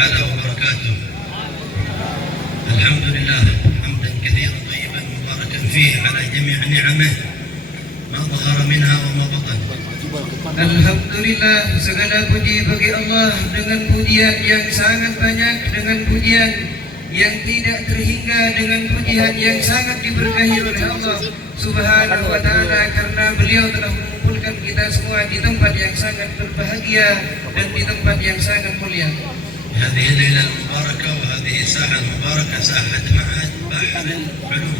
تعالى وبركاته. الحمد لله حمدا كثيرا طيبا مباركا فيه على جميع نعمه ما ظهر منها وما بطن. Alhamdulillah, segala puji bagi Allah dengan pujian yang sangat banyak, dengan pujian yang tidak terhingga, dengan pujian yang sangat diberkahi oleh Allah Subhanahu wa ta'ala, karena beliau telah mengumpulkan kita semua di tempat yang sangat berbahagia dan di tempat yang sangat mulia. هذه الليلة المباركة وهذه الساحة المباركة ساحة معهد بحر العلوم.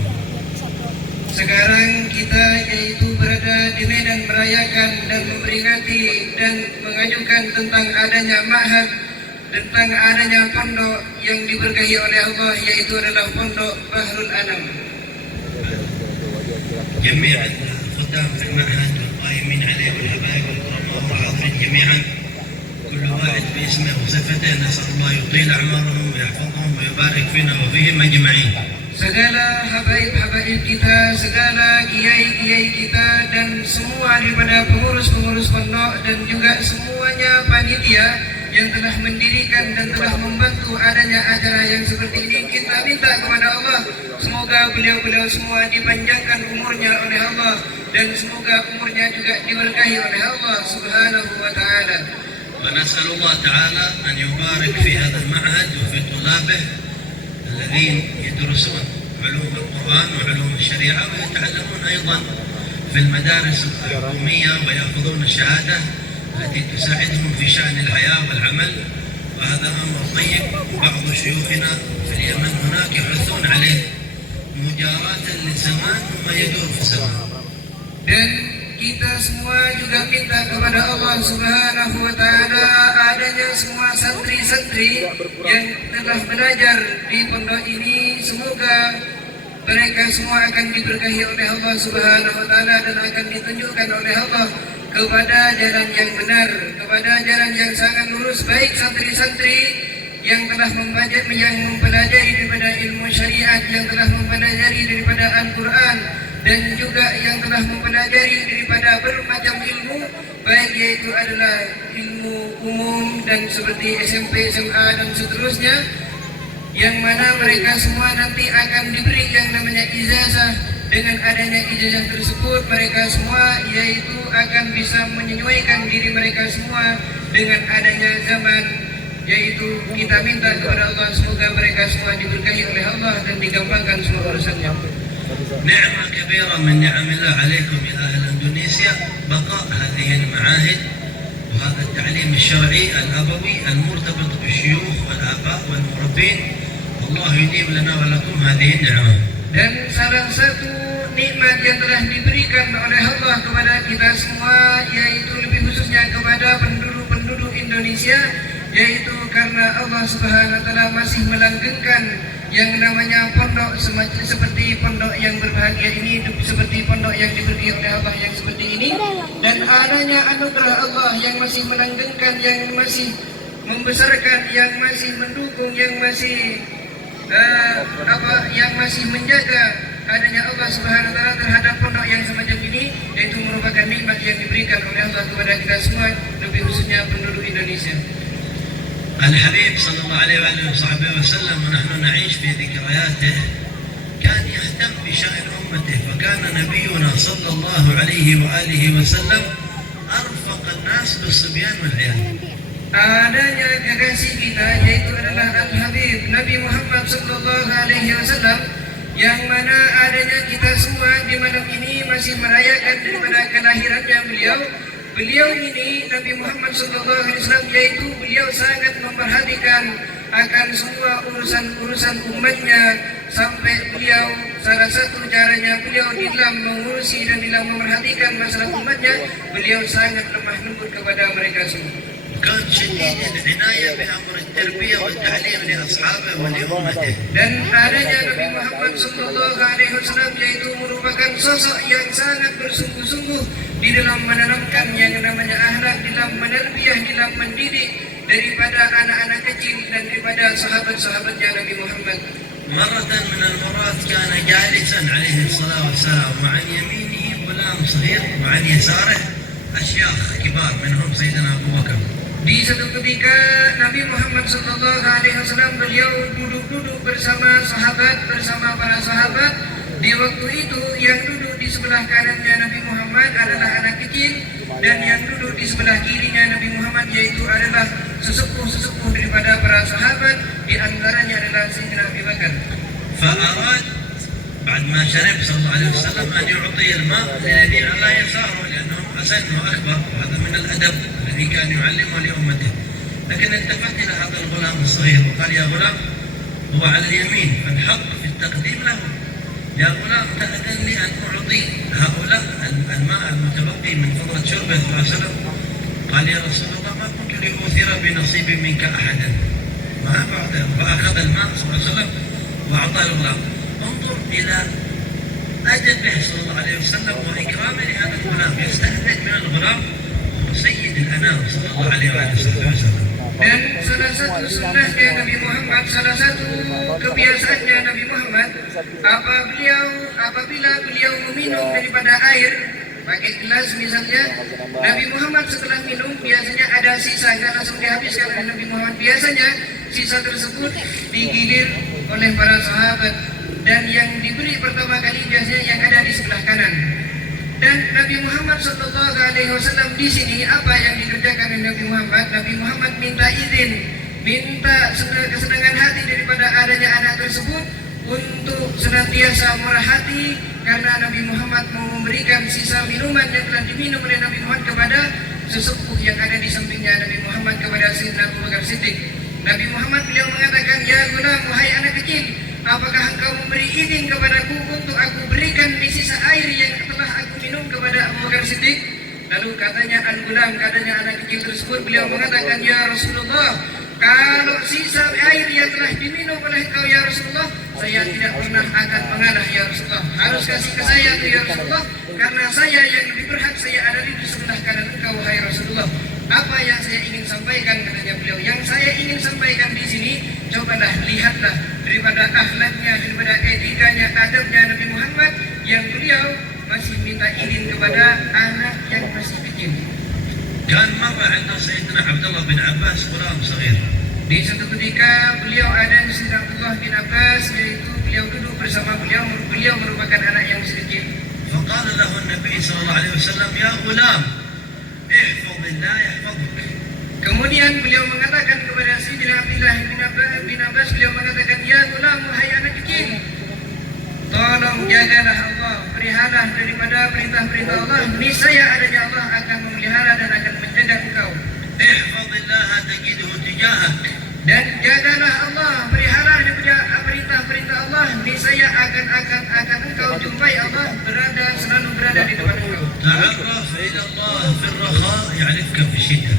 Sekarang kita yaitu berada di Medan merayakan dan memperingati dan mengajukan tentang adanya ma'had, tentang adanya pondok yang diberkahi oleh Allah, yaitu adalah pondok Bahrul Anam. جميع الخدام في المعهد والقائمين عليه والحبايب والكرماء والحاضرين جميعا كل واحد باسمه وصفته نسأل الله يطيل أعمارهم ويحفظهم ويبارك فينا وفيهم أجمعين. Segala habaib-habaib kita, segala kiai-kiai kita, dan semua daripada pengurus-pengurus pondok dan juga semuanya panitia yang telah mendirikan dan telah membantu adanya acara yang seperti ini, kita minta kepada Allah semoga beliau-beliau semua dipanjangkan umurnya oleh Allah dan semoga umurnya juga diberkahi oleh Allah Subhanahu wa ta'ala. ونسأل الله تعالى أن يبارك في هذا المعهد وفي طلابه الذين يدرسون علوم القرآن وعلوم الشريعة ويتعلمون أيضا في المدارس الحكومية ويأخذون الشهادة التي تساعدهم في شأن الحياة والعمل، وهذا أمر طيب. بعض شيوخنا في اليمن هناك يحثون عليه مجاراة للزمان وما يدور في الزمان. Dan kita semua juga minta kepada Allah Subhanahu wa ta'ala adanya semua santri-santri yang telah belajar di pondok ini, semoga mereka semua akan diberkahi oleh Allah Subhanahu wa ta'ala dan akan ditunjukkan oleh Allah kepada jalan yang benar, kepada jalan yang sangat lurus, baik santri-santri yang telah mempelajari daripada ilmu syariat, yang telah mempelajari daripada Al-Quran, dan juga yang telah mempelajari daripada bermacam ilmu, baik yaitu adalah ilmu umum dan seperti SMP, SMA dan seterusnya, yang mana mereka semua nanti akan diberi yang namanya ijazah. Dengan adanya ijazah tersebut, mereka semua yaitu akan bisa menyesuaikan diri mereka semua dengan adanya zaman, yaitu kita minta kepada Allah semoga mereka semua diberkahi oleh Allah dan digampangkan semua urusannya. نعمة كبيرة من نعم الله عليكم يا أهل إندونيسيا بقاء هذه المعاهد وهذا التعليم الشرعي الأبوي المرتبط بالشيوخ والآباء والمربين. الله يديم لنا ولكم هذه النعمة. Dan salah satu nikmat yang telah diberikan oleh Allah kepada kita semua, yaitu lebih khususnya kepada penduduk Indonesia, yaitu karena Allah Subhanahu wa ta'ala masih melanggengkan yang namanya pondok seperti pondok yang berbahagia ini, seperti pondok yang diberkahi oleh Allah yang seperti ini, dan adanya anugerah Allah yang masih melanggengkan, yang masih membesarkan, yang masih mendukung, yang masih yang masih menjaga adanya Allah Subhanahu wa ta'ala terhadap pondok yang semacam ini, yaitu merupakan nikmat yang diberikan oleh Allah kepada kita semua, lebih khususnya penduduk Indonesia. الحبيب صلى الله عليه وآله وصحبه وسلم ونحن نعيش في ذكرياته كان يهتم بشأن أمته، فكان نبينا صلى الله عليه وآله وسلم أرفق الناس بالصبيان والعيال. Adanya kekasih kita yaitu adalah Al-Habib Nabi Muhammad sallallahu alaihi wasallam, yang mana adanya kita semua di malam ini masih merayakan daripada kelahirannya beliau ini Nabi Muhammad sallallahu alaihi wasallam, yaitu beliau sangat memperhatikan akan semua urusan umatnya, sampai beliau salah satu caranya beliau dalam mengurusi dan dalam memperhatikan masalah umatnya, beliau sangat lemah lembut kepada mereka semua. كان شديد العناية بأمر التربية والتعليم لأصحابه ولأمته. Dan adanya Nabi Muhammad sallallahu alaihi wasallam yaitu merupakan sosok yang sangat bersungguh-sungguh di dalam menanamkan yang namanya akhlak, dalam menarbiyah, dalam mendidik daripada anak-anak kecil dan daripada sahabat-sahabatnya Nabi Muhammad. مرة من المرات كان جالسا عليه الصلاة والسلام وعن يمينه غلام صغير وعن يساره أشياخ كبار منهم سيدنا أبو بكر. Di satu ketika Nabi Muhammad SAW beliau duduk-duduk bersama para sahabat. Di waktu itu yang duduk di sebelah kanannya Nabi Muhammad adalah anak kecil, dan yang duduk di sebelah kirinya Nabi Muhammad yaitu adalah sesepuh daripada para sahabat, di antaranya adalah Sayyidina Abu Bakar. فأراد بعد ما شرب صلى الله عليه وسلم أن يعطي الماء للذين على يساره لأنهم أسن وأكبر، وهذا من الأدب الذي كان يعلمه لأمته. لكن التفت إلى هذا الغلام الصغير وقال: يا غلام، هو على اليمين، فانحط في التقديم له. يا غلام، تأذن لي أن أعطي هؤلاء الماء المتبقي من فضلة شربه صلى الله عليه وسلم. قال: يا رسول الله، ما كنت لأوثر بنصيب منك أحدا. ما بعد، فأخذ الماء صلى الله عليه وسلم وأعطاه الغلام. انظر إلى أدبه صلى الله عليه وسلم وإكرامه لهذا الغلام، يستأذن من الغلام وهو سيد الأنام صلى الله عليه وسلم. Dan salah satu sunnahnya Nabi Muhammad, salah satu kebiasaannya Nabi Muhammad, apabila beliau meminum daripada air pakai gelas misalnya, Nabi Muhammad setelah minum biasanya ada sisa yang langsung dihabiskan oleh Nabi Muhammad. Biasanya sisa tersebut digilir oleh para sahabat, dan yang diberi pertama kali biasanya yang ada di sebelah kanan. Dan Nabi Muhammad SAW di sini apa yang dikerjakan oleh Nabi Muhammad? Nabi Muhammad minta izin, minta kesenangan hati daripada adanya anak tersebut untuk senantiasa murah hati, karena Nabi Muhammad mau memberikan sisa minuman yang telah diminum oleh Nabi Muhammad kepada sesepuh yang ada di sampingnya Nabi Muhammad, kepada Sayyidina Abu Bakar Siddiq. Nabi Muhammad beliau mengatakan: ya gulam, wahai anak kecil, apakah engkau memberi izin kepadaku untuk aku berikan di sisa air yang telah aku minum kepada Abu Bakar Siddiq? Lalu katanya al-gulam, katanya anak kecil tersebut, beliau mengatakan: ya Rasulullah, kalau sisa air yang telah diminum oleh engkau ya Rasulullah, saya tidak pernah akan mengalah ya Rasulullah. Harus kasih ke saya tuh ya Rasulullah, karena saya yang lebih berhak, saya ada di sebelah kanan engkau wahai Rasulullah. Apa yang saya ingin sampaikan, katanya beliau, yang saya ingin sampaikan di sini, cobalah lihatlah daripada akhlaknya, daripada etikanya, adabnya Nabi Muhammad, yang beliau masih minta izin kepada anak yang masih kecil. كان مرة عند سيدنا عبد الله بن عباس غلام صغير. Di satu ketika beliau ada di Sayyidina Abdullah bin Abbas, yaitu beliau duduk bersama beliau merupakan anak yang masih kecil. فقال له النبي صلى الله عليه وسلم: يا غلام، احفظ الله يحفظك. Kemudian beliau mengatakan kepada Sayyidina Abdullah bin Abbas, beliau mengatakan: ya gulam, wahai anak kecil, tolong jagalah Allah, peliharalah daripada perintah-perintah Allah, niscaya adanya Allah akan memelihara dan akan menjaga engkau. احفظ الله تجده تجاهك. Dan jagalah Allah, pelihara daripada perintah-perintah Allah, niscaya akan engkau jumpai Allah selalu berada di depan engkau. تعرف إلى الله في الرخاء يعرفك في الشدة.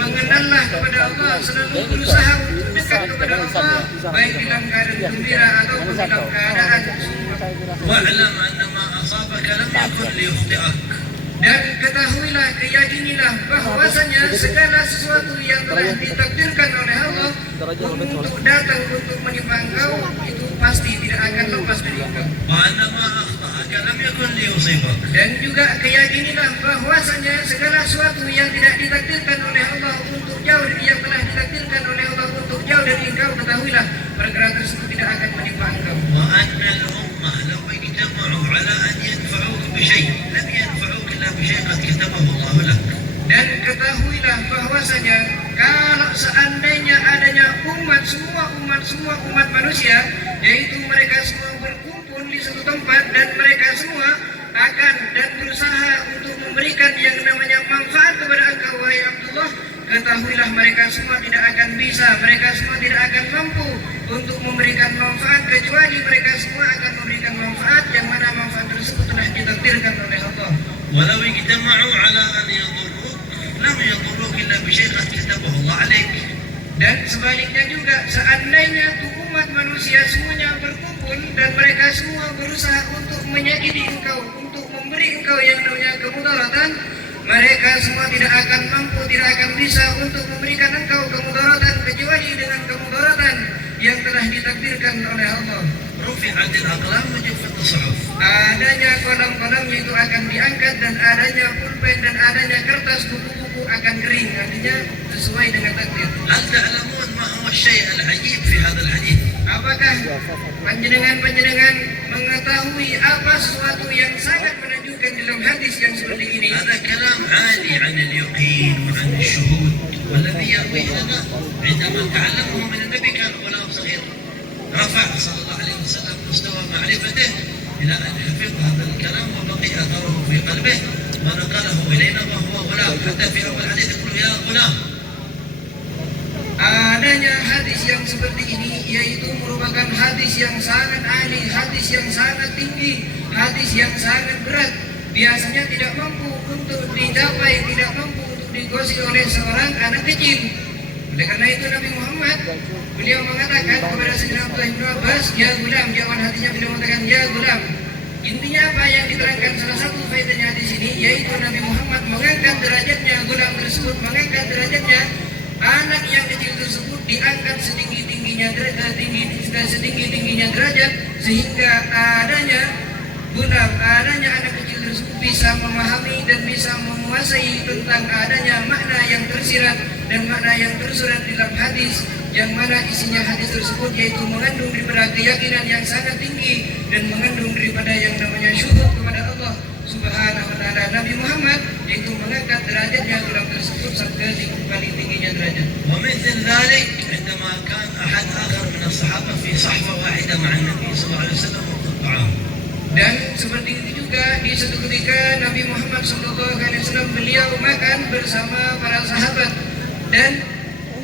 Mengenallah kepada Allah, selalu berusaha untuk dekat kepada Allah, baik dalam keadaan gembira ataupun dalam keadaan susah. واعلم أن ما أصابك لم يكن ليخطئك. Dan ketahuilah, keyakinilah bahwasanya segala sesuatu yang telah ditakdirkan oleh Allah untuk datang untuk menimpa engkau, itu pasti tidak akan lepas dari engkau. وأن ما أخطأك لم يكن ليصيبك. Dan juga keyakinilah bahwasanya segala sesuatu yang tidak ditakdirkan oleh Allah untuk jauh, yang telah ditakdirkan oleh Allah untuk jauh dari engkau, ketahuilah perkara tersebut tidak akan menimpa engkau. وأن الأمة لو اجتمعوا على أن ينفعوك بشيء لم ينفعوك إلا بشيء قد كتبه الله لك. Dan ketahuilah bahwasanya kalau seandainya adanya semua umat manusia, yaitu mereka semua berkumpul di satu tempat dan mereka semua akan dan berusaha untuk memberikan yang namanya manfaat kepada engkau wahai Abdullah, ketahuilah mereka semua tidak akan bisa, mereka semua tidak akan mampu untuk memberikan manfaat, kecuali mereka semua akan memberikan manfaat yang mana manfaat tersebut telah ditakdirkan oleh Allah. ولو اجتمعوا على أن يضروك لم يضروك إلا بشيء قد كتبه الله عليك. Dan sebaliknya juga, seandainya tuh umat manusia semuanya berkumpul dan mereka semua berusaha untuk menyakiti engkau, untuk memberi engkau yang namanya kemudaratan, mereka semua tidak akan mampu, tidak akan bisa untuk memberikan engkau kemudaratan, kecuali dengan kemudaratan yang telah ditakdirkan oleh Allah. رفعت الأقلام وجفت الصحف. Adanya kolam-kolamnya itu akan diangkat, dan adanya pulpen dan adanya kertas buku-buku akan kering, artinya sesuai dengan takdir. هل تعلمون ما هو الشيء العجيب في هذا الحديث؟ Apakah panjenengan mengetahui apa sesuatu yang sangat menunjukkan dalam hadis yang seperti ini? هذا كلام عالي عن اليقين وعن الشهود، والذي يرويه لنا عندما تعلمه من النبي كان غلام صغير، رفع صلى الله عليه وسلم مستوى معرفته إلى أن حفظ هذا الكلام وبقي أثره في قلبه ونقله إلينا وهو غلام، حتى في أول حديث يقول يا غلام. Adanya hadis yang seperti ini yaitu merupakan hadis yang sangat ahli, hadis yang sangat tinggi, hadis yang sangat berat. Biasanya tidak mampu untuk dicapai, tidak mampu untuk dikuasai oleh seorang anak kecil. Oleh karena itu Nabi Muhammad beliau mengatakan kepada Sayyidina Abdullah bin Abbas, ya gulam, di awal hadisnya beliau mengatakan ya gulam. Intinya apa yang diterangkan salah satu faedahnya hadis ini yaitu Nabi Muhammad mengangkat derajatnya gulam tersebut, mengangkat derajatnya anak yang kecil tersebut diangkat setinggi-tingginya derajat sehingga adanya anak kecil tersebut bisa memahami dan bisa menguasai tentang adanya makna yang tersirat dan makna yang tersurat dalam hadis, yang mana isinya hadis tersebut yaitu mengandung daripada keyakinan yang sangat tinggi dan mengandung daripada yang namanya syukur kepada Allah Subhanahu wa ta'ala. Nabi Muhammad yaitu mengangkat derajatnya gulam tersebut sampai paling tingginya derajat. ومثل ذلك عندما كان أحد آخر من الصحابة في صحبة واحدة مع النبي صلى الله عليه وسلم وقت الطعام. Dan seperti itu juga di suatu ketika Nabi Muhammad SAW beliau makan bersama para sahabat, dan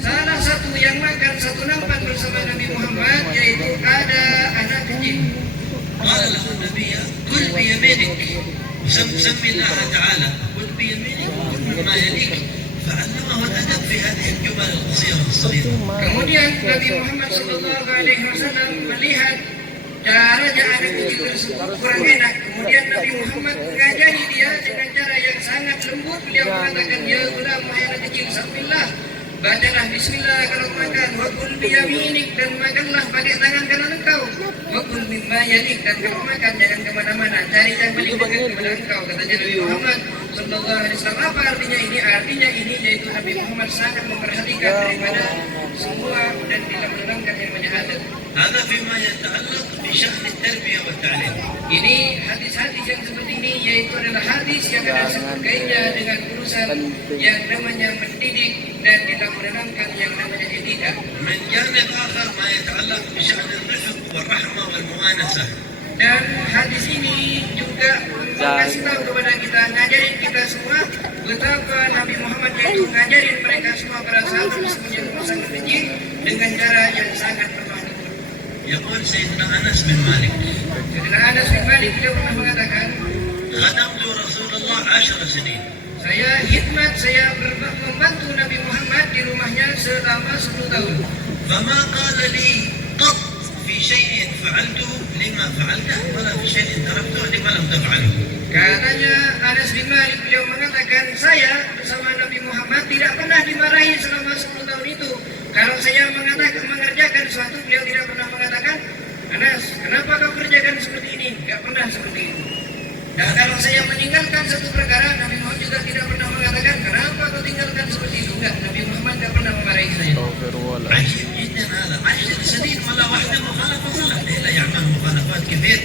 salah satu yang makan satu nampan bersama Nabi Muhammad yaitu ada anak kecil. قال له النبي كل بيمينك وسم الله تعالى، كل بيمينك وكل مما يليك، فعلمه الأدب في هذه الجمل القصيرة الصغيرة. Kemudian Nabi Muhammad SAW melihat caranya anak kecil tersebut kurang enak. Kemudian Nabi Muhammad mengajari dia dengan cara yang sangat lembut. Beliau mengatakan, ya gulam, wahai anak kecil, sambillah, bacalah bismillah kalau makan, wakul biyaminik, dan makanlah pakai tangan kanan engkau, wakul mimma yalik, dan kalau makan jangan kemana-mana, cari yang paling dekat kepada engkau, katanya Nabi Muhammad sallallahu alaihi wasallam. Apa artinya ini? Artinya ini yaitu Nabi Muhammad sangat memperhatikan daripada semua dan tidak menenangkan yang menyahadat. هذا فيما يتعلق بشأن التربية والتعليم. Ini hadis-hadis yang seperti ini yaitu adalah hadis yang ada sebagainya dengan urusan yang namanya mendidik dan tidak menenangkan yang namanya etika. من جانب آخر ما يتعلق بشأن الرفق والرحمة والمؤانسة. Dan hadis ini juga kasih tahu kepada kita, ngajarin kita semua betapa Nabi Muhammad yaitu ngajarin mereka semua para sahabat semuanya sangat kecil dengan cara yang sangat lemah lembut. يقول سيدنا أنس بن مالك Sayyidina Anas bin Malik beliau pernah mengatakan, خدمت رسول الله 10 سنين. saya khidmat, saya membantu Nabi Muhammad di rumahnya selama 10 tahun. فما قال لي قط في شيء فعلته لما فعلته ولا في شيء تركته لما لم تفعله. Katanya Anas bin Malik beliau mengatakan, saya bersama Nabi Muhammad tidak pernah dimarahi selama 10 tahun itu. Kalau saya mengerjakan sesuatu, beliau tidak pernah mengatakan, Anas, kenapa kau kerjakan seperti ini? Tidak pernah seperti itu. Dan kalau saya meninggalkan satu perkara, Nabi Muhammad juga tidak pernah mengatakan, kenapa kau tinggalkan seperti itu? Enggak, Nabi Muhammad tidak pernah memarahi saya. عجيب جدا هذا، 10 سنين ولا واحدة مخالفة صلح، لا يعمل مخالفات كثير،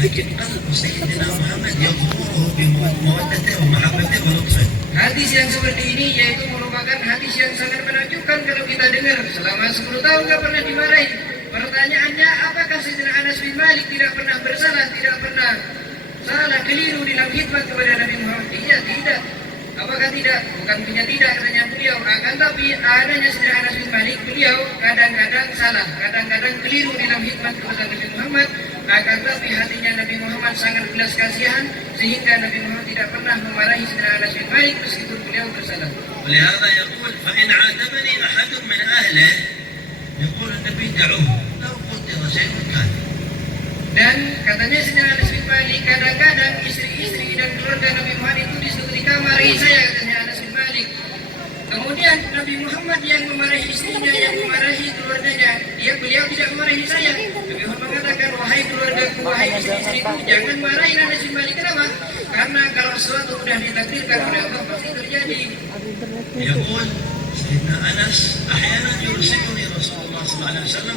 لكن قلب سيدنا محمد يغمره بمودته ومحبته ولطفه. Hadis yang seperti ini yaitu merupakan hadis yang sangat menakjubkan kalau kita dengar. Selama 10 tahun tidak pernah dimarahi. Pertanyaannya, apakah Sayyidina Anas bin Malik tidak pernah bersalah, tidak pernah salah, keliru dalam khidmat kepada Nabi Muhammad? Iya, tidak. Apakah tidak? Bukan punya tidak, katanya beliau. Akan tapi adanya Sayyidina Anas bin Malik, beliau kadang-kadang salah, kadang-kadang keliru dalam khidmat kepada Nabi Muhammad. Akan tapi hatinya Nabi Muhammad sangat belas kasihan sehingga Nabi Muhammad tidak pernah memarahi Sayyidina Anas bin Malik meskipun beliau bersalah. ولهذا يقول فإن عاتبني أحد من أهله يقول النبي دعوه لو قدر شيء كان. Dan katanya Sayyidina Anas bin Malik, kadang-kadang istri-istri dan keluarga Nabi Muhammad itu disuruh marahi saya, katanya Anas bin Malik. Kemudian Nabi Muhammad yang memarahi istrinya, yang memarahi keluarganya, beliau tidak memarahi saya. Nabi Muhammad mengatakan, wahai keluargaku, wahai istri-istriku, jangan marahin anak kembali. Kenapa? Karena kalau sesuatu sudah ditakdirkan oleh Allah pasti terjadi. يقول سيدنا أنس أحيانا يرسلني رسول الله صلى الله عليه وسلم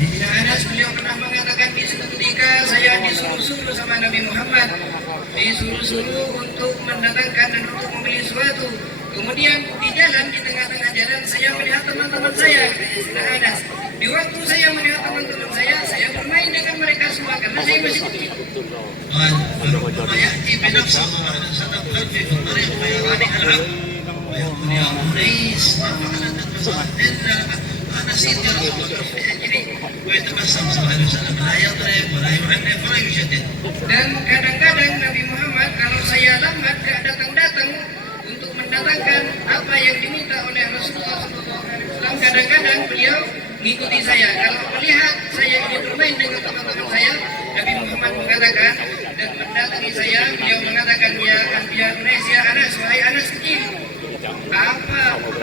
Sayyidina Anas beliau pernah mengatakan di suatu ketika saya disuruh-suruh sama Nabi Muhammad, disuruh-suruh untuk mendatangkan dan untuk membeli sesuatu. Kemudian di jalan, di tengah-tengah jalan saya melihat teman-teman saya, Sayyidina Anas. Di waktu saya melihat teman-teman saya bermain dengan mereka semua karena saya masih kecil. قال فربما يأتي بنفسه صلى الله عليه وسلم خلفي في الطريق ويراني ألعب ويقول يا أنيس ما فعلت البصر إلا نسيت يا رسول الله يجري ويتبسم صلى الله عليه وسلم لا يضرب ولا يعنف ولا يشدد. Dan kadang-kadang Nabi Muhammad kalau saya lambat gak datang-datang untuk mendatangkan apa yang diminta oleh Rasulullah SAW, kadang-kadang beliau mengikuti saya. Kalau melihat saya ini bermain dengan teman-teman saya, Nabi Muhammad mengatakan dan mendatangi saya, beliau mengatakan ya Indonesia Anas, wahai Anas kecil,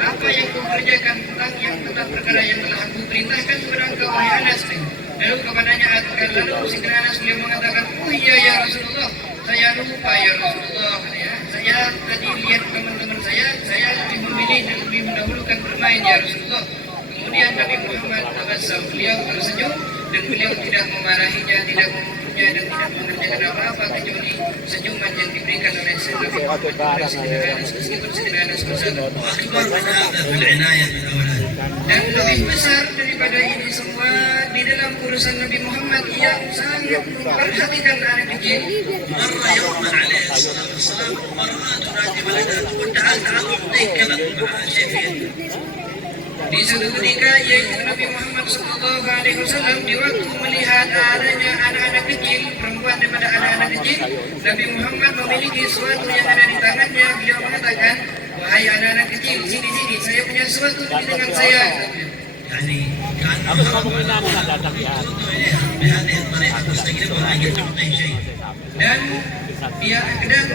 apa yang kau kerjakan tentang perkara yang telah aku perintahkan kepada engkau wahai Anas. Lalu kepadanya Sayyidina Anas beliau mengatakan, oh iya ya Rasulullah, saya lupa ya Rasulullah, ya. Saya tadi lihat teman-teman saya lebih memilih dan lebih mendahulukan bermain ya Rasulullah. Kemudian Nabi Muhammad beliau tersenyum dan beliau tidak memarahinya, tidak memukulnya dan tidak mengerjakan apa-apa kecuali senyuman yang diberikan oleh Nabi Muhammad kepada Sayyidina Anas, meskipun Sayyidina Anas bersama. وأكبر من هذا في العناية بالأولاد. Dan lebih besar daripada ini semua di dalam urusan Nabi Muhammad yang sangat memperhatikan anak kecil. مر يوما عليه الصلاة والسلام امرأة تنادي ولدها تقول تعال تعال أعطيك كذا معها شيء في يدك. Di suatu ketika yaitu Nabi Muhammad SAW di waktu melihat adanya anak-anak kecil, perempuan daripada anak-anak kecil, Nabi Muhammad memiliki sesuatu yang ada di tangannya. Beliau mengatakan, wahai anak-anak kecil, sini-sini, saya punya sesuatu di tangan saya. يعني كان هرب إليها بهذه الطريقة تستجلب ولا تعطيه شيء. Dan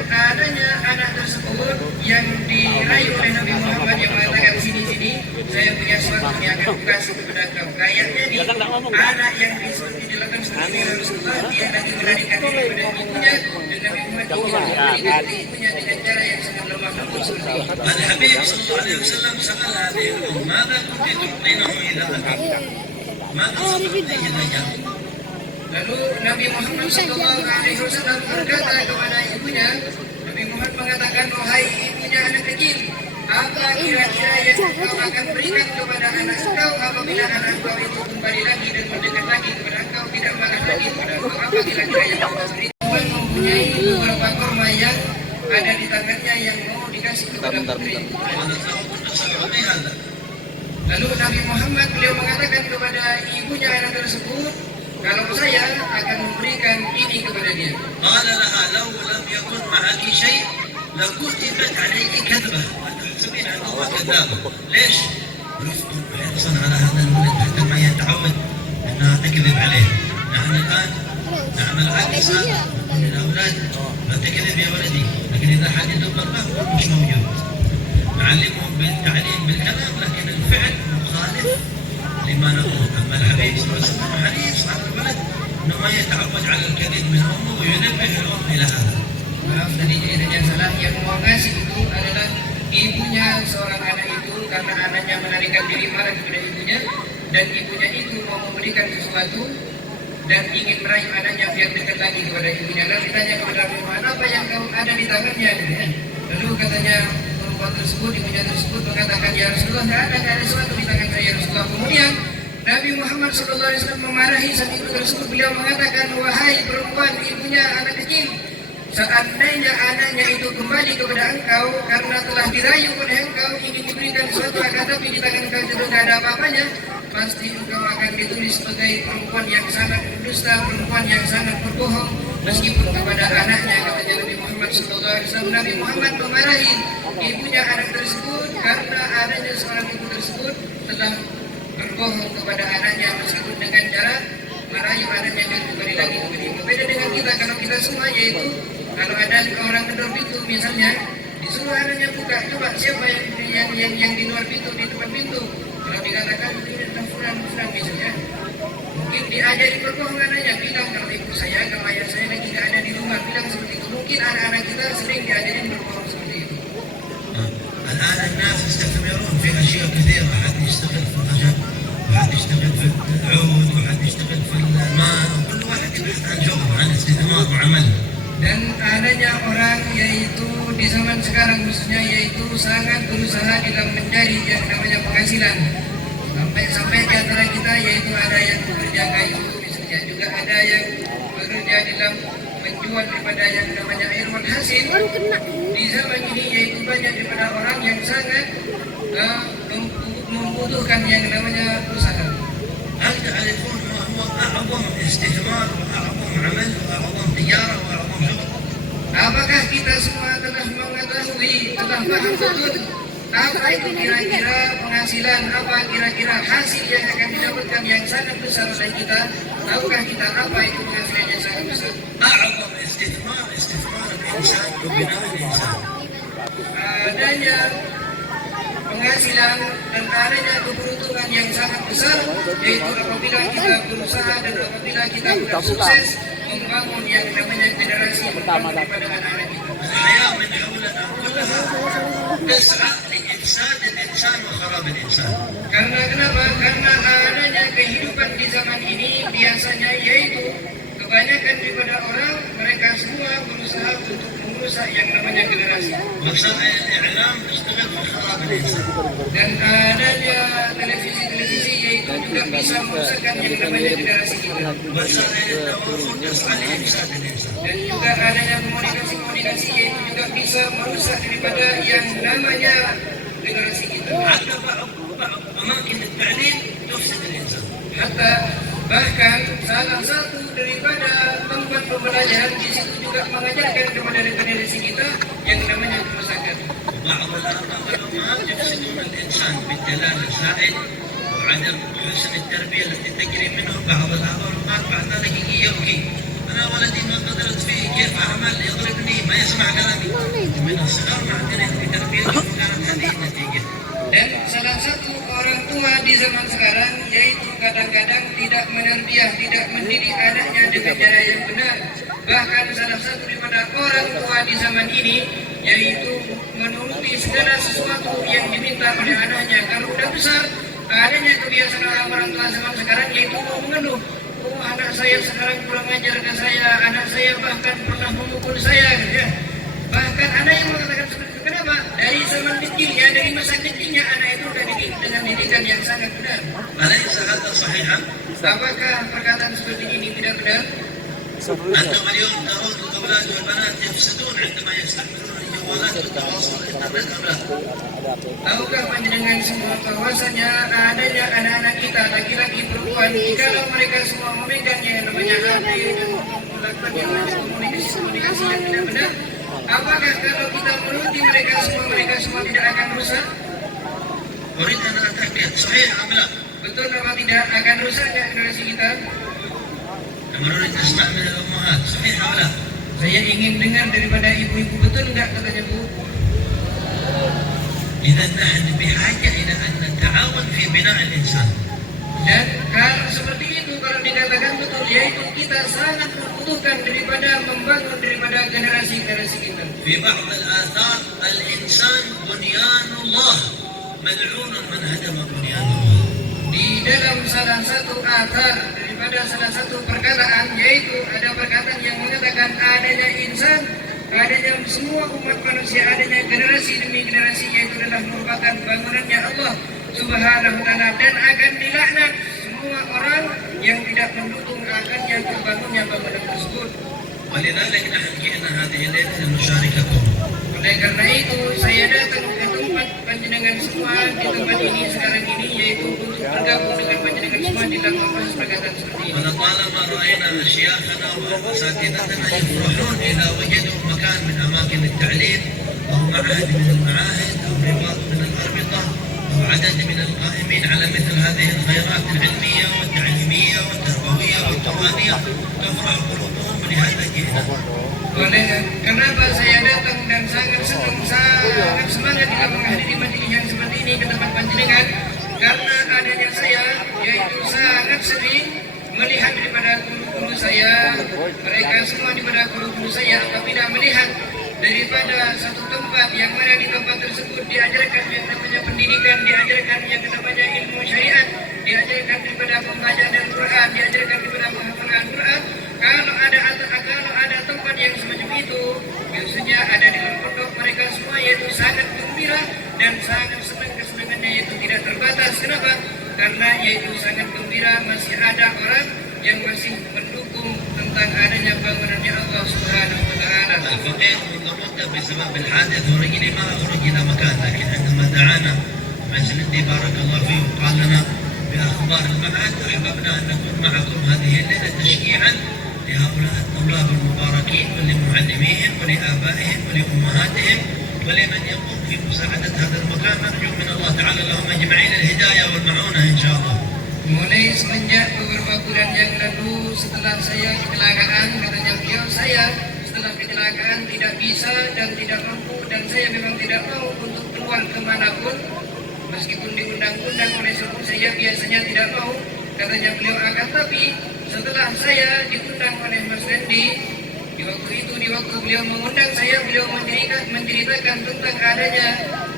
adanya anak tersebut yang dirayu oleh Nabi Muhammad yang mengatakan sini-sini, saya punya sesuatu yang akan kasih kepada kau. Kayaknya nih anak yang dilakukan seperti Rasulullah, dia lagi melarikan diri kepada ibunya dan Nabi Muhammad ingin melarikan ibunya dengan cara yang sangat lemah lembut seperti itu. الحبيب صلى الله عليه وسلم سأل هذه الأم ماذا كنت تعطينه إذا أتى؟ ماذا ستعطيه إذا جاء؟ Lalu Nabi Muhammad SAW berkata kepada ibunya, Nabi Muhammad mengatakan, wahai ibunya anak kecil, apa kira-kira yang kau akan berikan kepada anak kau apabila anak kau itu kembali lagi dan mendekat lagi kepada engkau, tidak marah lagi kepada engkau? Apa kira-kira yang kau berikan? Tuhan mempunyai beberapa kurma yang ada di tangannya yang mau dikasih kepada putri. Lalu Nabi Muhammad beliau mengatakan kepada ibunya anak tersebut, kalau saya akan memberikan ini kepada dia. قال لها لو لم يكن معك شيء لكتبت عليك كذبة وتحسبين أنه كذابة. ليش؟ رفق وحرصا على هذا الولد حتى ما يتعود أنها تكذب عليه. نحن الآن نعمل عكس هذا، نقول للأولاد لا تكذب يا ولدي، لكن إذا حد يدور له مش موجود. نعلمهم بالتعليم بالكلام لكن الفعل مخالف لما نقول. أما الحبيب صلى الله عليه وسلم حريص على الولد أنه ما يتعود على الكذب من أمه وينبه الأم إلى هذا. Maaf tadi ceritanya salah, yang mau ngasih itu adalah ibunya seorang anak itu karena anaknya melarikan diri marah kepada ibunya dan ibunya itu mau memberikan sesuatu dan ingin meraih anaknya biar dekat lagi kepada ibunya. Lalu ditanya kepada Nabi Muhammad, apa yang kau ada di tangannya? Lalu katanya perempuan tersebut, ibunya tersebut mengatakan, ya Rasulullah, tidak ada sesuatu di tangan saya ya Rasulullah. Kemudian Nabi Muhammad SAW memarahi sang ibu tersebut. Beliau mengatakan, wahai perempuan, ibunya anak kecil, seandainya anaknya itu kembali kepada engkau karena telah dirayu oleh engkau ingin diberikan sesuatu, akan tapi di tangan engkau itu tidak ada apa-apanya, pasti engkau akan ditulis sebagai perempuan yang sangat berdusta, perempuan yang sangat berbohong meskipun kepada anaknya. Katanya Nabi Muhammad SAW. Nabi Muhammad memarahi ibunya anak tersebut karena adanya seorang ibu tersebut telah berbohong kepada anaknya meskipun dengan cara merayu anaknya dan kembali lagi kepada ibu. Beda dengan kita, kalau kita semua yaitu kalau ada orang kedor pintu misalnya, disuruh anaknya buka, coba siapa yang di luar pintu, di depan pintu. Kalau dikatakan ini adalah fulan misalnya, mungkin diajari perbohongan aja, bilang kalau ibu saya, kalau ayah saya lagi nggak ada di rumah, bilang seperti itu. Mungkin anak-anak kita sering diajarin berbohong seperti itu. الآن الناس يستثمرون في أشياء كثيرة، حد يشتغل في الخشب، وحد يشتغل في العود، وحد يشتغل في الماء، وكل واحد يبحث عن شغل، عن استثمار وعمل. Dan adanya orang yaitu di zaman sekarang khususnya yaitu sangat berusaha dalam mencari yang namanya penghasilan. Sampai di antara kita yaitu ada yang bekerja kayu misalnya, juga ada yang bekerja dalam menjual daripada yang namanya air hasil. Di zaman ini yaitu banyak daripada orang yang sangat membutuhkan yang namanya usaha. هل تعرفون ما هو أعظم استثمار وأعظم عمل وأعظم تجارة وأعظم شغل؟ Apakah kita semua telah mengetahui, telah paham betul apa itu kira-kira penghasilan, apa kira-kira hasil yang akan didapatkan yang sangat besar oleh kita? Tahukah kita apa itu penghasilan yang sangat besar? أعظم استثمار الإنسان وبناء الإنسان. Adanya penghasilan dan adanya keberuntungan yang sangat besar yaitu apabila kita berusaha dan apabila kita sukses membangun yang namanya generasi membangun daripada anak-anak kita. الحياة من حولنا كلها تسعى لإفساد الإنسان وخراب الإنسان. Karena kenapa? Karena adanya kehidupan di zaman ini biasanya yaitu kebanyakan daripada orang mereka semua berusaha untuk merusak yang namanya generasi. وسائل الإعلام تشتغل في خراب الإنسان. Dan adanya televisi yaitu juga bisa merusakkan yang namanya generasi kita. وسائل التواصل تسعى لإفساد الإنسان. Dan juga adanya komunikasi yaitu juga bisa merusak daripada yang namanya generasi kita. حتى بعض أماكن التعليم تفسد الإنسان. Hatta bahkan salah satu daripada tempat pembelajaran di situ juga mengajarkan kepada generasi kita yang namanya kerusakan. وبعض الآباء والأمهات يفسدون الإنسان بالدلال الزائد وعدم حسن التربية التي تجري منه. بعض الآباء والأمهات بعد ذلك يبكي، أنا ولدي ما قدرت فيه، كيف أعمل، يضربني، ما يسمع كلامي. من الصغر ما عندنا تربية، كانت هذه النتيجة. Dan salah satu orang tua di zaman sekarang yaitu kadang-kadang tidak menarbiah, tidak mendidik anaknya dengan cara yang benar. Bahkan salah satu daripada orang tua di zaman ini yaitu menuruti segala sesuatu yang diminta oleh anaknya. Kalau udah besar, adanya kebiasaan orang tua zaman sekarang yaitu mengeluh. Oh, anak saya sekarang kurang ajar ke saya, anak saya bahkan pernah memukul saya. Ya. Bahkan ada yang mengatakan seperti itu. Kenapa? Dari zaman kecil ya, dari masa kecilnya anak itu sudah dididik dengan didikan yang sangat benar. أليس هذا صحيحا؟ Apakah perkataan seperti ini tidak benar? أنتم اليوم ترون الأولاد والبنات يفسدون عندما يستعملون الجوالات والتواصل الإنترنت أم لا؟ Tahukah panjenengan semua bahwasanya adanya anak-anak kita laki-laki perempuan jikalau mereka semua memegang yang namanya HP dan melakukan yang namanya komunikasi yang tidak benar, apakah kalau kita menuruti mereka semua tidak akan rusak? أريد أن أتأكد صحيح أم لا؟ Betul apa tidak akan rusak generasi kita? لما نريد نسمع من الأمهات صحيح أم لا؟ Saya ingin dengar daripada ibu-ibu, betul enggak katanya Bu? إذا نحن بحاجة إلى أن نتعاون في بناء الإنسان. Dan kalau seperti itu kalau dikatakan betul yaitu kita sangat membutuhkan daripada membangun daripada generasi-generasi kita. في بعض الآثار الإنسان بنيان الله ملعون من هدم بنيان الله. Di dalam salah satu athar daripada salah satu perkataan yaitu ada perkataan yang mengatakan adanya insan, adanya semua umat manusia, adanya generasi demi generasi yaitu adalah merupakan bangunannya Allah Subhanahu wa taala dan akan dilaknat semua orang yang tidak mendukung akannya terbangunnya bangunan tersebut. ولذلك نحن جئنا هذه الليلة لنشارككم. Oleh karena itu saya datang ke tempat panjenengan semua di tempat ini sekarang ini yaitu untuk bergabung dengan panjenengan semua di dalam membahas perkataan seperti ini. ولطالما رأينا مشايخنا وأساتذتنا يفرحون إذا وجدوا مكان من أماكن التعليم أو معهد من المعاهد أو رباط من الأربطة أو عدد من القائمين على مثل هذه الخيرات العلمية والتعليمية والتربوية والقرآنية تفرح قلوبهم ولهذا جئنا. Oleh kenapa saya datang dan sangat senang, sangat semangat dalam menghadiri majelis yang seperti ini ke tempat panjenengan, karena sangat sering melihat daripada guru-guru saya, mereka semua daripada guru-guru saya apabila melihat daripada satu tempat yang mana di tempat tersebut diajarkan yang namanya pendidikan, diajarkan yang namanya ilmu syariat, diajarkan daripada pembacaan Al-Quran, diajarkan daripada penghafalan Al-Quran. Kalau ada tempat yang semacam itu, biasanya ada di dalam pondok mereka semua yaitu sangat gembira dan sangat senang, kesenangannya yaitu tidak terbatas. Kenapa? Karena yaitu sangat gembira masih ada orang yang masih mendukung tentang adanya bangunannya Allah Subhanahu wa taala. الفقير منذ مدة بسبب الحادث ورجلي ما أخرج إلى مكان، لكن عندما دعانا مجلدي بارك الله فيه وقال لنا بأخبار المعهد أحببنا أن نكون معكم هذه الليلة تشجيعا لهؤلاء الطلاب المباركين ولمعلميهم ولآبائهم ولأمهاتهم ولمن يقوم في مساعدة هذا المكان. نرجو من الله تعالى لهم أجمعين الهداية والمعونة إن شاء الله. Mulai semenjak beberapa bulan yang lalu setelah saya kecelakaan, katanya beliau, saya setelah kecelakaan tidak bisa dan tidak mampu, dan saya memang tidak mau untuk keluar kemanapun meskipun diundang-undang oleh suku saya biasanya tidak mau, katanya beliau. Akan tapi setelah saya diundang oleh Mas Randy, di waktu beliau mengundang saya, beliau menceritakan tentang adanya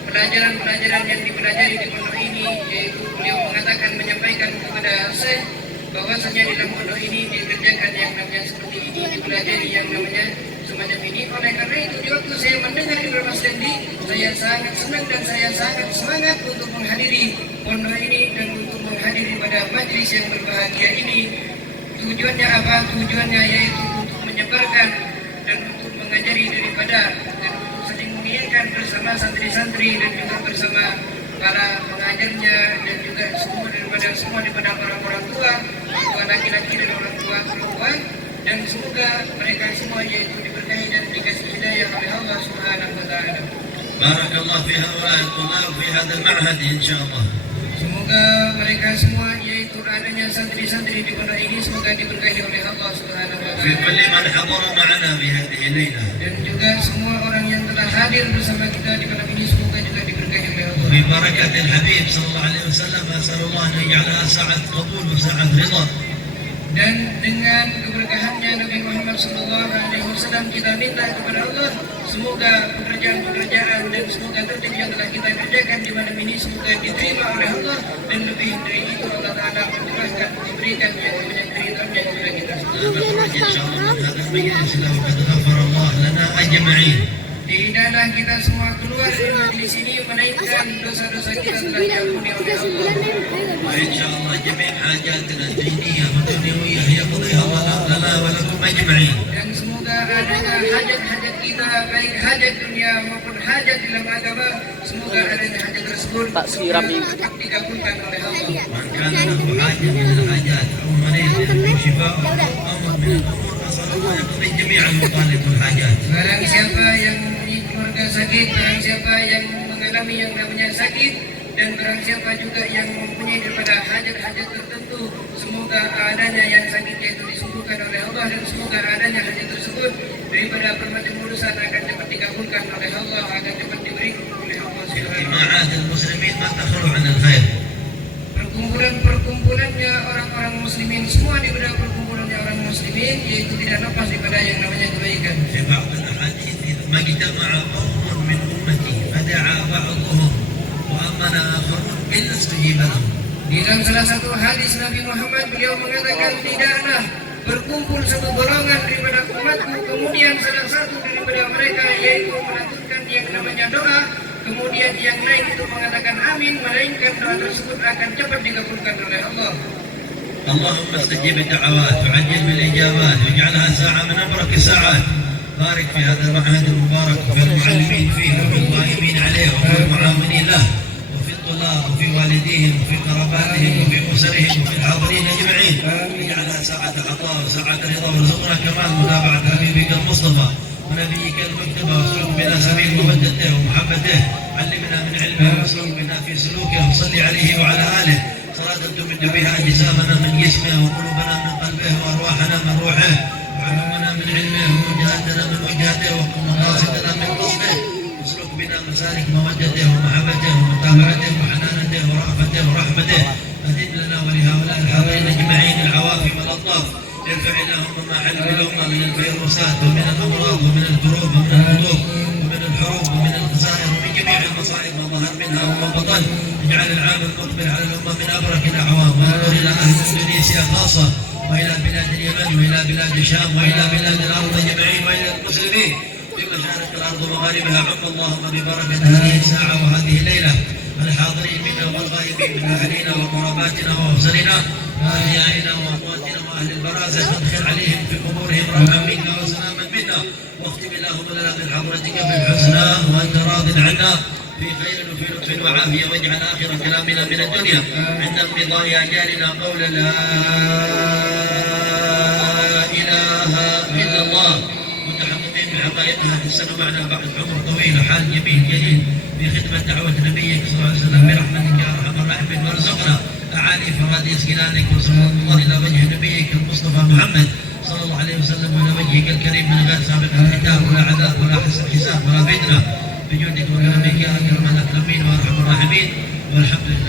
pelajaran-pelajaran yang dipelajari di pondok ini, yaitu beliau menyampaikan kepada saya bahwasanya di dalam pondok ini dikerjakan yang namanya seperti ini, dipelajari yang namanya semacam ini. Oleh karena itu di waktu saya mendengar di Mas Randy, saya sangat senang dan saya sangat semangat untuk menghadiri pondok ini dan untuk menghadiri pada majelis yang berbahagia ini. Tujuannya apa? Tujuannya yaitu untuk menyebarkan dan untuk mengajari daripada dan untuk saling mengingatkan bersama santri-santri dan juga bersama para pengajarnya dan juga semua daripada orang-orang tua laki-laki dan orang tua perempuan, dan semoga mereka semua yaitu diberkahi dan dikasih hidayah oleh Allah Subhanahu wa taala. Barakallah fi haula'i at-tulab fi hadzal ma'had insyaallah. Semoga mereka semua yaitu adanya santri-santri di pondok ini semoga diberkahi oleh Allah Subhanahu wa في taala. كل من حضر معنا في هذه الليلة. Dan juga semua orang yang telah hadir bersama kita di malam ini semoga juga diberkahi oleh Allah. ببركة الحبيب صلى الله عليه وسلم أسأل الله أن يجعلها ساعة قبول وساعة رضا. Dan dengan keberkahannya Nabi Muhammad SAW kita minta kepada Allah semoga pekerjaan-pekerjaan dan semoga tertib yang telah kita kerjakan di malam ini semoga diterima oleh Allah, dan lebih dari itu Allah Ta'ala mencurahkan memberikan yang namanya keridhaan kepada kita. نخرج إن شاء الله من هذا المجلس وقد غفر الله لنا أجمعين. Tidaklah kita semua keluar dari majelis ini melainkan dosa-dosa kita telah diampuni oleh Allah. وإن شاء الله جميع حاجاتنا الدينية والدنيوية يقضيها الله لنا ولكم أجمعين. Dan semoga adanya hajat-hajat kita, baik hajat dunia maupun hajat dalam agama, semoga adanya hajat tersebut dikabulkan oleh Allah. من كان له حاجة من الحاجات أو مريض يرجو شفاءه أو أمر من الأمور أسأل الله يقضي جميع المطالب والحاجات. Barang siapa yang mempunyai keluarga sakit, barang siapa yang mengalami yang namanya sakit, dan barang siapa juga yang mempunyai daripada hajat-hajat tertentu, semoga adanya yang sakit yaitu disembuhkan oleh Allah, dan semoga adanya hajat tersebut daripada bermacam urusan akan dapat dikabulkan oleh Allah, akan dapat diberi oleh Allah Subhanahu wa taala. اجتماعات المسلمين ما تخلو عن الخير. Perkumpulannya orang-orang muslimin, semua daripada perkumpulannya orang muslimin yaitu tidak lepas daripada yang namanya kebaikan. في بعض الأحاديث ما اجتمع قوم من أمتي فدعا بعضهم وأمن آخرون إلا استجيب لهم. Di dalam salah satu hadis Nabi Muhammad beliau mengatakan tidaklah berkumpul satu golongan daripada umatku kemudian salah satu daripada mereka yaitu melantunkan yang namanya doa, kemudian yang lain itu mengatakan amin, melainkan doa tersebut akan cepat dikabulkan oleh Allah. اللهم استجب الدعوات وعجل بالإجابات واجعلها ساعة من أبرك الساعات. بارك في هذا المعهد المبارك وفي المعلمين فيه وفي القائمين عليه وفي المعاونين له وفي الطلاب وفي والديهم وفي قراباتهم وفي أسرهم وفي الحاضرين أجمعين. واجعلها ساعة عطاء وساعة رضا، وارزقنا كمال متابعة حبيبك المصطفى ونبيك المجتبى، واسلك بنا سبيل مودته ومحبته، علمنا من علمه واسلك بنا في سلوكه، وصل عليه وعلى آله صلاة تمد بها أجسامنا من جسمه وقلوبنا من قلبه وأرواحنا من روحه وعلومنا من علمه ووجهاتنا من وجهته ومقاصدنا من قصده، واسلك بنا مسالك مودته ومحبته ومتابعته وحنانته ورأفته ورحمته. أدم لنا ولهؤلاء الحبايب ادفع اللهم ما حل بالأمة من الفيروسات ومن الأمراض ومن الكروب ومن الهروب ومن الحروب ومن الخسائر ومن جميع المصائب ما ظهر منها وما بطن. اجعل العام المقبل على الأمة من أبرك الأعوام، وانظر إلى أهل إندونيسيا خاصة، وإلى بلاد اليمن، وإلى بلاد الشام، وإلى بلاد الأرض أجمعين، وإلى المسلمين في مشارق الأرض ومغاربها. عم اللهم ببركة هذه الساعة وهذه الليلة الحاضرين منا والغائبين من أهلنا وقراباتنا وأسرنا وأحيائنا وأمواتنا وأهل البرازة، وادخل عليهم في قبورهم رحمة منا وسلاما منا، واختم اللهم لنا من حضرتك بالحسنى وأنت راض عنا في خير وفي لطف وعافية، واجعل آخر كلامنا من الدنيا عند انقضاء أجالنا قول لا إله إلا الله، متحققين بحقائقها حسنوا معنا بعد عمر طويل وحال جميل جليل في خدمة دعوة نبيك صلى الله عليه وسلم برحمتك يا أرحم الراحمين، وارزقنا أعالي فراديس جلالك وصلى الله إلى وجه نبيك المصطفى محمد صلى الله عليه وسلم وإلى وجهك الكريم من غير سابق الختام ولا عذاب ولا حساب ولا فتنة، بجودك وكرمك يا أكرم الأكرمين وأرحم الراحمين، والحمد لله.